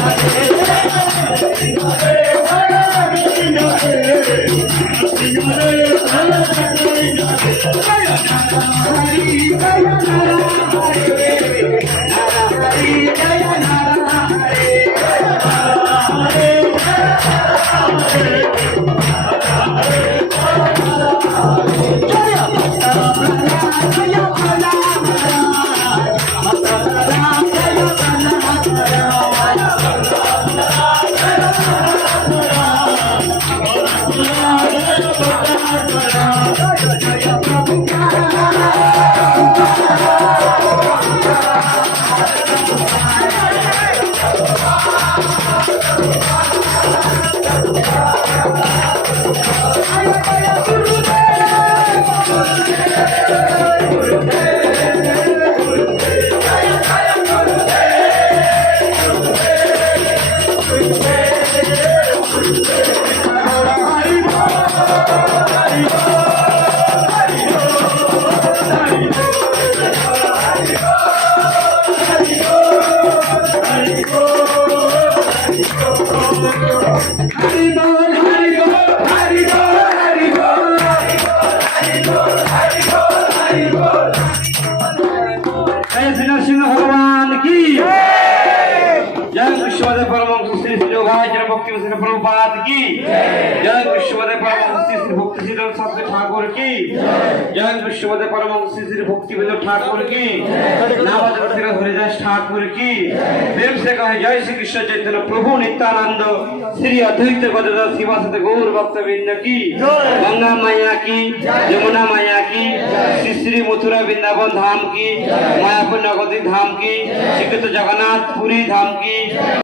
भगवान की जय विश्वदेव परमहंस श्री श्री योगाचार्य भक्ति विष्णु प्रभुपाद की जय विश्वदेव परमहंस श्री श्री भक्ति सिद्धांत सत्य ठाकुर की जय विश्वदेव परमहंस श्री श्री भक्ति विनोद ठाकुर की नामदेव हरिदास ठाकुर की प्रेम से कहे जय श्री कृष्ण चैतन्य प्रभु नित्यानंद श्री अद्वैत गदाधर शिवासद गौर भक्तवृंद की गंगा मैया की यमुना मैया की श्री श्री मथुरा वृंदावन धाम की मायापुर नगदी धाम की श्री जगन्नाथ पुरी धाम की